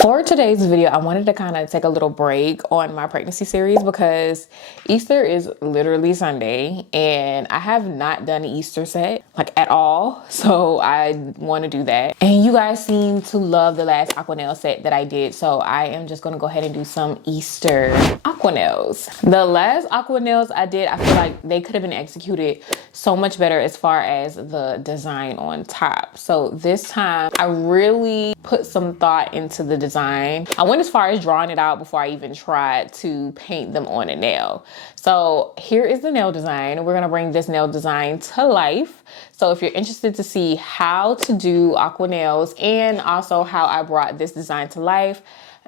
For today's video, I wanted to kind of take a little break on my pregnancy series because Easter is literally Sunday and I have not done an Easter set like at all. So I want to do that. And you guys seem to love the last Aqua nail set that I did. So I am just going to go ahead and do some Easter Aqua nails. The last Aqua nails I did, I feel like they could have been executed so much better as far as the design on top. So this time I really put some thought into the design. I went as far as drawing it out before I even tried to paint them on a nail. So here is the nail design. We're gonna bring this nail design to life. So if you're interested to see how to do Aqua nails and also how I brought this design to life,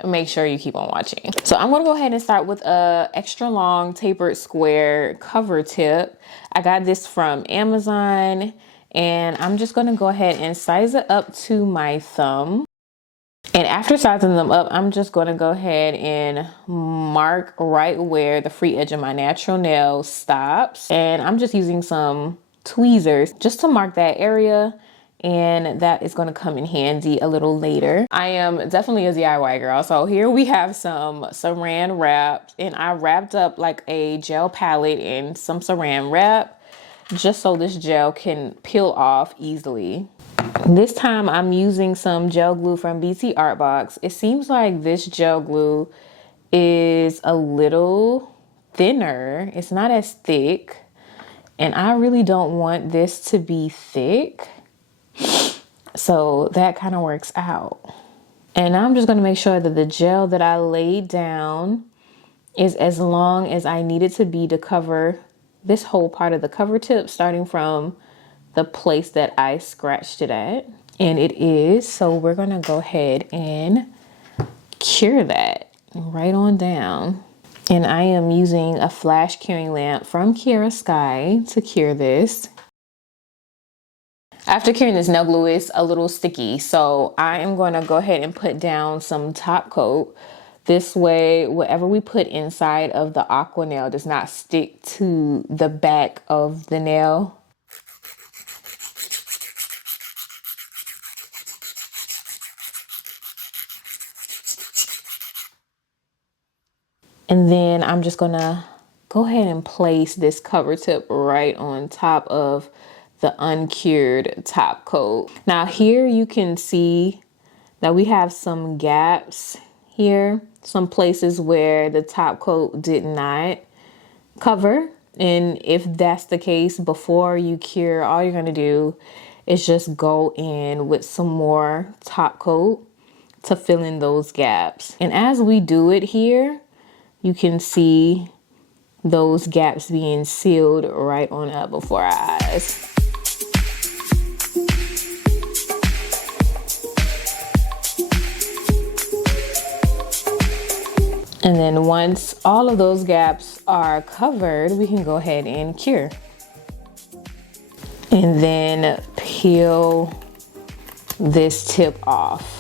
make sure you keep on watching. So I'm gonna go ahead and start with a extra long tapered square cover tip. I got this from Amazon and I'm just gonna go ahead and size it up to my thumb. And after sizing them up, I'm just gonna go ahead and mark right where the free edge of my natural nail stops. And I'm just using some tweezers just to mark that area. And that is gonna come in handy a little later. I am definitely a DIY girl. So here we have some saran wrap, and I wrapped up like a gel palette in some saran wrap just so this gel can peel off easily. This time I'm using some gel glue from Btartbox. It seems like this gel glue is a little thinner. It's not as thick, and I really don't want this to be thick. So that kind of works out. And I'm just going to make sure that the gel that I laid down is as long as I need it to be to cover this whole part of the cover tip, starting from the place that I scratched it at. And it is. So we're going to go ahead and cure that right on down. And I am using a flash curing lamp from Kira Sky to cure this. After curing this, nail glue is a little sticky, so I am going to go ahead and put down some top coat. This way, whatever we put inside of the Aqua nail does not stick to the back of the nail. And then I'm just gonna go ahead and place this cover tip right on top of the uncured top coat. Now here you can see that we have some gaps here, some places where the top coat did not cover. And if that's the case, before you cure, all you're gonna do is just go in with some more top coat to fill in those gaps. And as we do it here, you can see those gaps being sealed right on up before our eyes. And then once all of those gaps are covered, we can go ahead and cure. And then peel this tip off.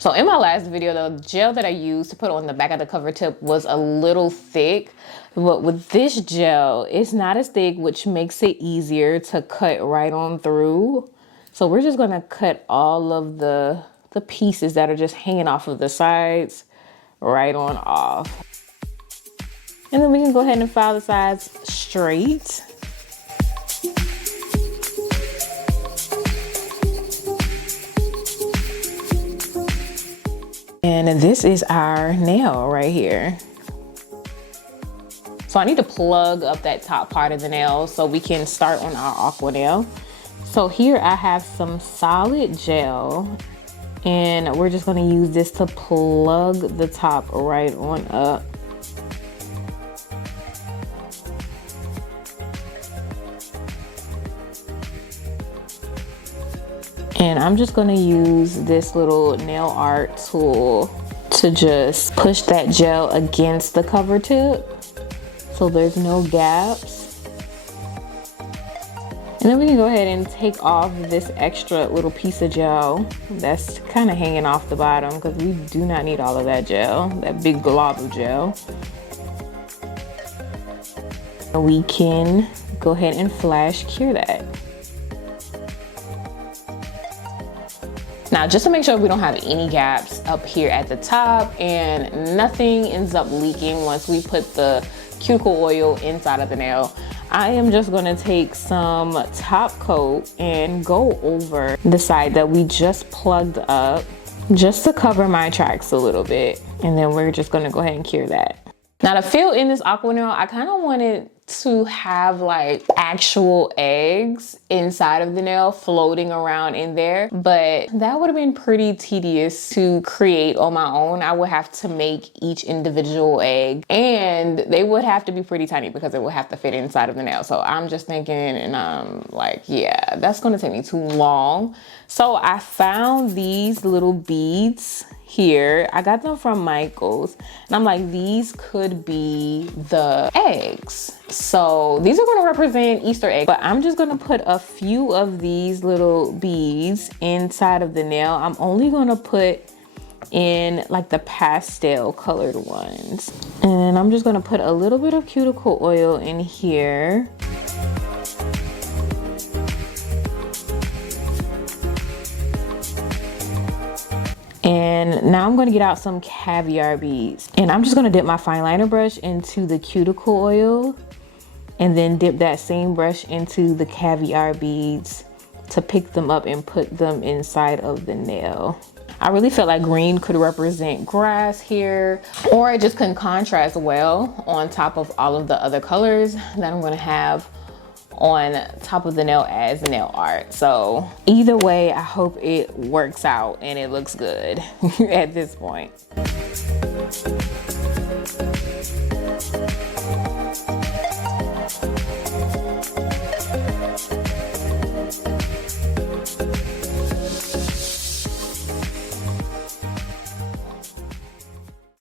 So in my last video, the gel that I used to put on the back of the cover tip was a little thick, but with this gel, it's not as thick, which makes it easier to cut right on through. So we're just gonna cut all of the pieces that are just hanging off of the sides right on off. And then we can go ahead and file the sides straight. And this is our nail right here. So I need to plug up that top part of the nail so we can start on our Aqua nail. So here I have some solid gel, and we're just gonna use this to plug the top right on up. And I'm just gonna use this little nail art tool to just push that gel against the cover tip so there's no gaps. And then we can go ahead and take off this extra little piece of gel that's kind of hanging off the bottom, because we do not need all of that gel, that big glob of gel. We can go ahead and flash cure that. Now, just to make sure we don't have any gaps up here at the top and nothing ends up leaking once we put the cuticle oil inside of the nail, I am just gonna take some top coat and go over the side that we just plugged up just to cover my tracks a little bit. And then we're just gonna go ahead and cure that. Now, to fill in this aqua nail, I kind of wanted to have like actual eggs inside of the nail floating around in there, but that would have been pretty tedious to create on my own. I would have to make each individual egg and they would have to be pretty tiny because it would have to fit inside of the nail. So I'm just thinking, and I'm like, yeah, that's gonna take me too long. So I found these little beads here. I got them from Michael's and I'm like, these could be the eggs. So these are going to represent Easter eggs, but I'm just going to put a few of these little beads inside of the nail. I'm only going to put in like the pastel colored ones. And I'm just going to put a little bit of cuticle oil in here. And now I'm going to get out some caviar beads and I'm just going to dip my fine liner brush into the cuticle oil and then dip that same brush into the caviar beads to pick them up and put them inside of the nail. I really felt like green could represent grass here, or it just can contrast well on top of all of the other colors that I'm going to have on top of the nail as nail art. So either way, I hope it works out and it looks good at this point.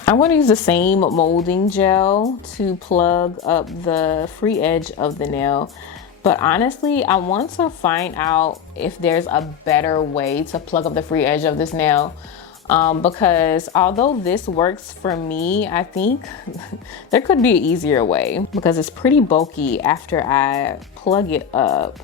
I want to use the same molding gel to plug up the free edge of the nail. But honestly, I want to find out if there's a better way to plug up the free edge of this nail. Because although this works for me, I think there could be an easier way because it's pretty bulky after I plug it up.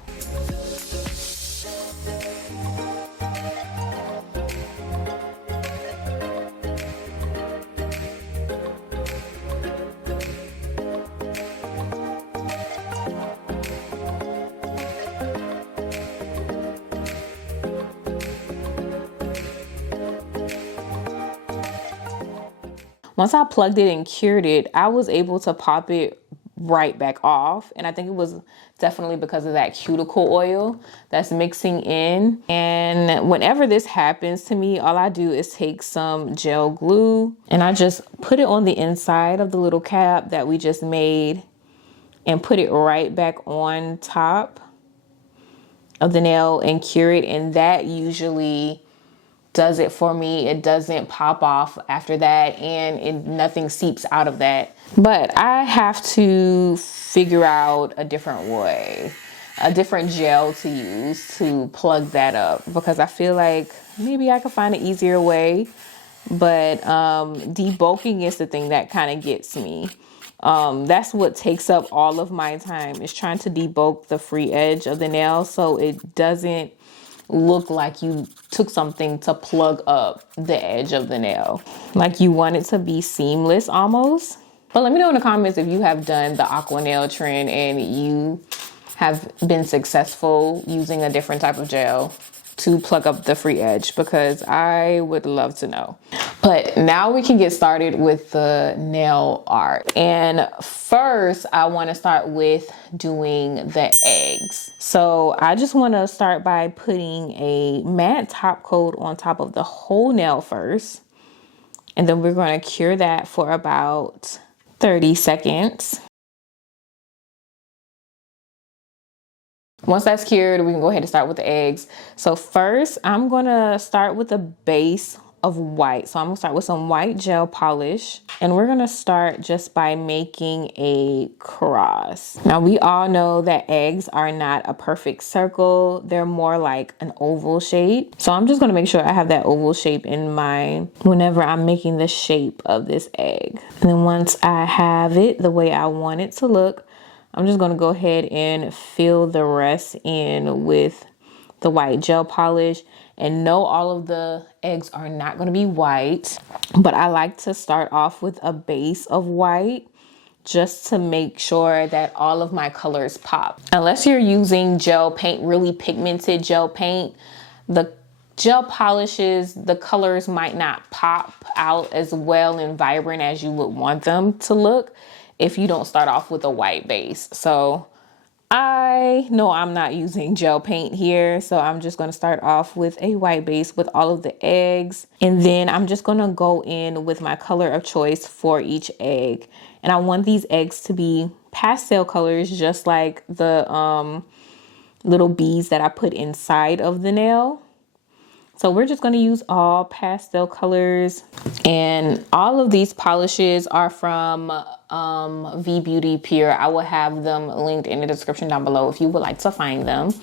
Once I plugged it and cured it, I was able to pop it right back off. And I think it was definitely because of that cuticle oil that's mixing in. And whenever this happens to me, all I do is take some gel glue and I just put it on the inside of the little cap that we just made and put it right back on top of the nail and cure it. And that usually does it for me. It doesn't pop off after that and nothing seeps out of that. But I have to figure out a different way, a different gel to use to plug that up, because I feel like maybe I could find an easier way. But debulking is the thing that kind of gets me. That's what takes up all of my time, is trying to debulk the free edge of the nail so it doesn't look like you took something to plug up the edge of the nail. Like you want it to be seamless almost. But let me know in the comments if you have done the aqua nail trend and you have been successful using a different type of gel to plug up the free edge, because I would love to know. But now we can get started with the nail art. And first, I want to start with doing the eggs. So I just want to start by putting a matte top coat on top of the whole nail first. And then we're going to cure that for about 30 seconds. Once that's cured, we can go ahead and start with the eggs. So first, I'm gonna start with a base of white. So I'm gonna start with some white gel polish, and we're gonna start just by making a cross. Now we all know that eggs are not a perfect circle. They're more like an oval shape. So I'm just gonna make sure I have that oval shape in mind whenever I'm making the shape of this egg. And then once I have it the way I want it to look, I'm just going to go ahead and fill the rest in with the white gel polish. And no, all of the eggs are not going to be white, but I like to start off with a base of white just to make sure that all of my colors pop. Unless you're using gel paint, really pigmented gel paint, the gel polishes, the colors might not pop out as well and vibrant as you would want them to look if you don't start off with a white base. So I know I'm not using gel paint here, so I'm just going to start off with a white base with all of the eggs. And then I'm just going to go in with my color of choice for each egg. And I want these eggs to be pastel colors, just like the little beads that I put inside of the nail. So we're just going to use all pastel colors, and all of these polishes are from VBeauty Pure. I will have them linked in the description down below if you would like to find them.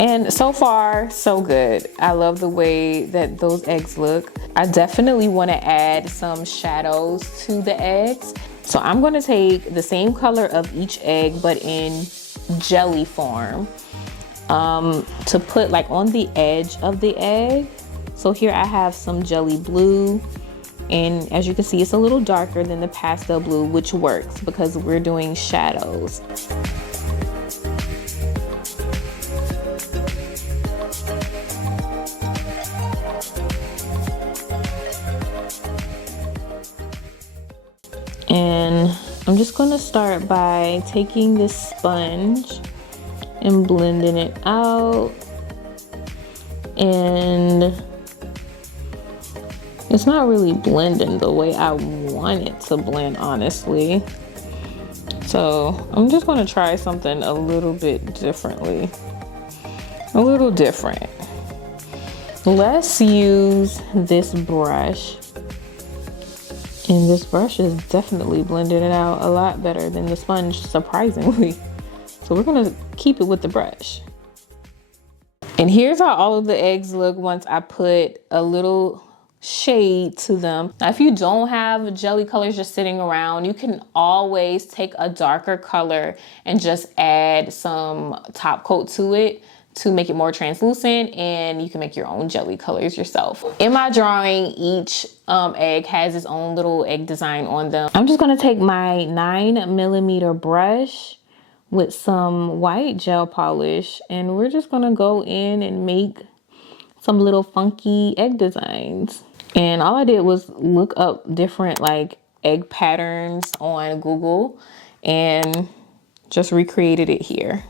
And so far, so good. I love the way that those eggs look. I definitely want to add some shadows to the eggs. So I'm going to take the same color of each egg, but in jelly form, to put like on the edge of the egg. So here I have some jelly blue, and as you can see, it's a little darker than the pastel blue, which works because we're doing shadows. And I'm just going to start by taking this sponge and blending it out. And it's not really blending the way I want it to blend, honestly. So I'm just going to try something a little bit differently. A little different. Let's use this brush. And this brush is definitely blending it out a lot better than the sponge, surprisingly. So we're gonna keep it with the brush. And here's how all of the eggs look once I put a little shade to them. Now, if you don't have jelly colors just sitting around, you can always take a darker color and just add some top coat to it to make it more translucent, and you can make your own jelly colors yourself. In my drawing, each egg has its own little egg design on them. I'm just gonna take my 9mm brush with some white gel polish, and we're just gonna go in and make some little funky egg designs. And all I did was look up different like egg patterns on Google and just recreated it here.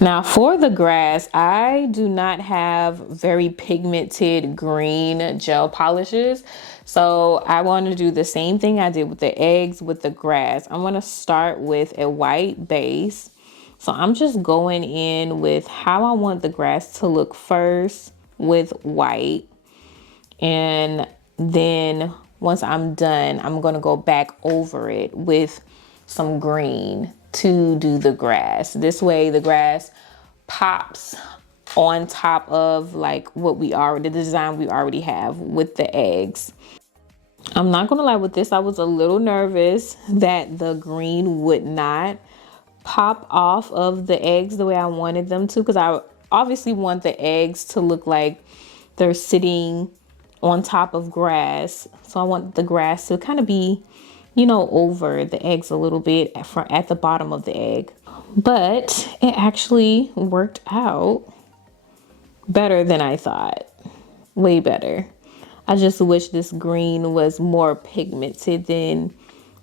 Now for the grass, I do not have very pigmented green gel polishes. So I want to do the same thing I did with the eggs with the grass. I'm going to start with a white base. So I'm just going in with how I want the grass to look first with white. And then once I'm done, I'm going to go back over it with some green to do the grass. This way the grass pops on top of like what we already, the design we already have with the eggs. I'm not gonna lie, with this I was a little nervous that the green would not pop off of the eggs the way I wanted them to, because I obviously want the eggs to look like they're sitting on top of grass. So I want the grass to kind of be, you know, over the eggs a little bit at the bottom of the egg. But it actually worked out better than I thought. Way better. I just wish this green was more pigmented than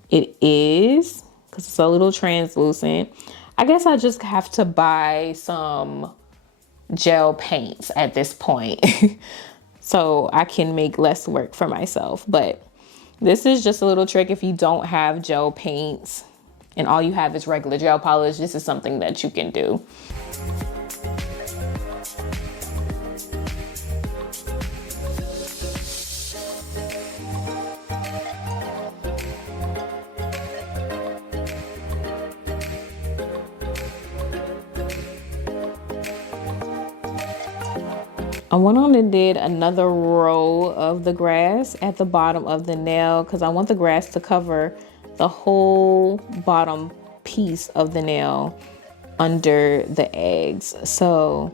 it is, because it's a little translucent. I guess I just have to buy some gel paints at this point so I can make less work for myself. But this is just a little trick if you don't have gel paints and all you have is regular gel polish. This is something that you can do. I went on and did another row of the grass at the bottom of the nail because I want the grass to cover the whole bottom piece of the nail under the eggs. So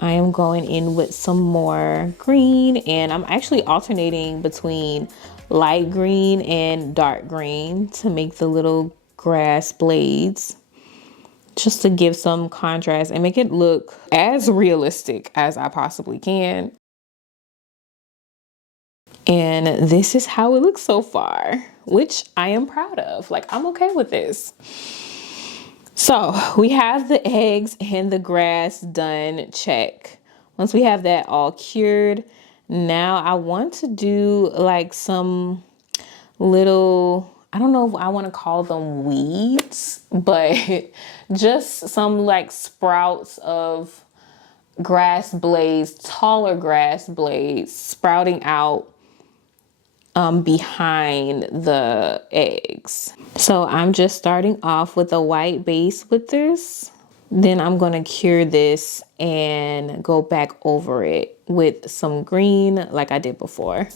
I am going in with some more green, and I'm actually alternating between light green and dark green to make the little grass blades, just to give some contrast and make it look as realistic as I possibly can. And this is how it looks so far, which I am proud of. Like, I'm okay with this. So we have the eggs and the grass done, check. Once we have that all cured, now I want to do like some little, I don't know if I want to call them weeds, but just some like sprouts of grass blades, taller grass blades sprouting out behind the eggs. So I'm just starting off with a white base with this. Then I'm going to cure this and go back over it with some green like I did before.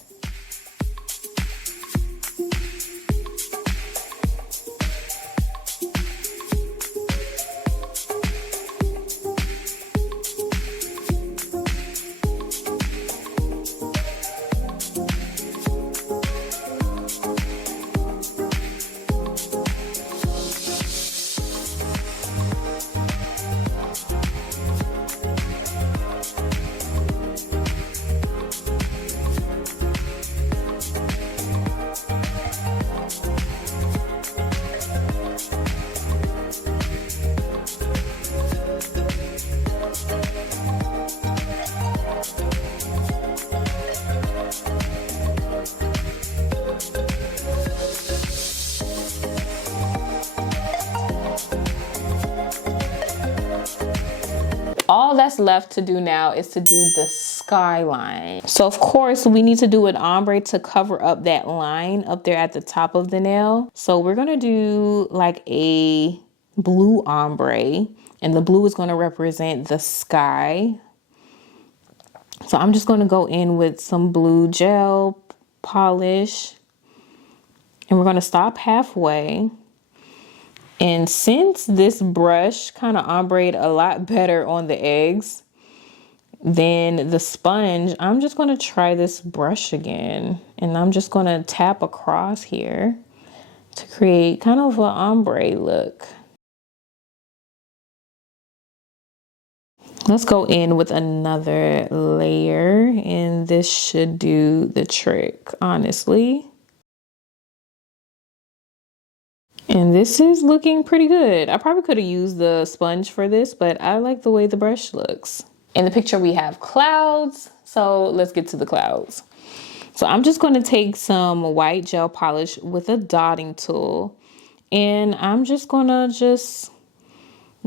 All that's left to do now is to do the skyline. So of course we need to do an ombre to cover up that line up there at the top of the nail. So we're gonna do like a blue ombre, and the blue is gonna represent the sky. So I'm just gonna go in with some blue gel polish, and we're gonna stop halfway. And since this brush kind of ombre'd a lot better on the eggs than the sponge, I'm just going to try this brush again. And I'm just going to tap across here to create kind of an ombre look. Let's go in with another layer, and this should do the trick, honestly. And this is looking pretty good. I probably could have used the sponge for this, but I like the way the brush looks. In the picture we have clouds, so let's get to the clouds. So I'm just going to take some white gel polish with a dotting tool, and I'm just going to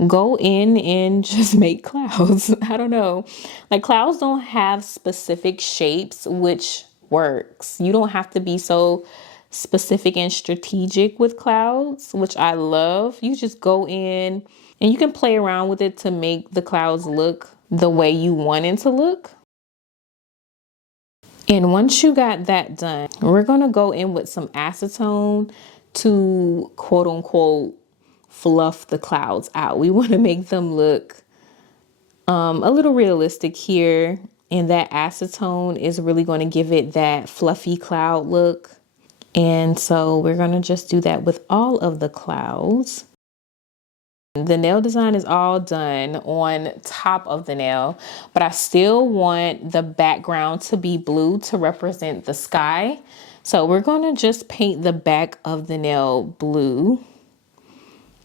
go in and just make clouds. I don't know. Like, clouds don't have specific shapes, which works. You don't have to be so specific and strategic with clouds, which I love. You just go in and you can play around with it to make the clouds look the way you want it to look. And once you got that done, we're going to go in with some acetone to quote unquote fluff the clouds out. We want to make them look a little realistic here, and that acetone is really going to give it that fluffy cloud look. And so we're going to just do that with all of the clouds. The nail design is all done on top of the nail, but I still want the background to be blue to represent the sky. So we're going to just paint the back of the nail blue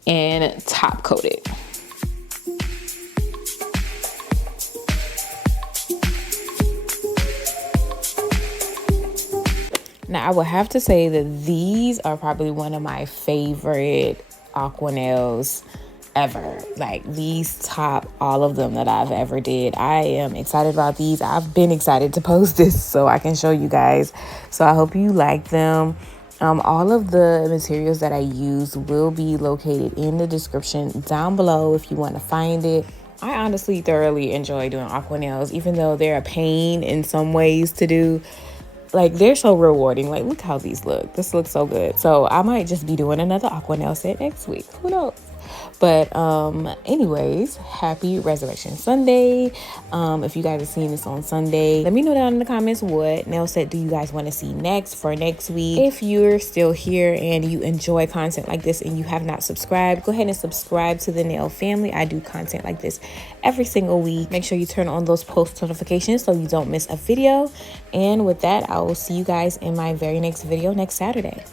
and top coat it. Now, I would have to say that these are probably one of my favorite AQUA nails ever. Like, these top all of them that I've ever did. I am excited about these. I've been excited to post this so I can show you guys. So I hope you like them. All of the materials that I use will be located in the description down below if you want to find it. I honestly thoroughly enjoy doing aqua nails, even though they're a pain in some ways to do. Like, they're so rewarding. Like, look how these look. This looks so good. So I might just be doing another aqua nail set next week. Who knows? But anyways, happy Resurrection Sunday. If you guys are seeing this on Sunday, let me know down in the comments what nail set do you guys want to see next for next week. If you're still here and you enjoy content like this and you have not subscribed, go ahead and subscribe to the Nail family. I do content like this every single week. Make sure you turn on those post notifications so you don't miss a video. And with that, I will see you guys in my very next video next Saturday.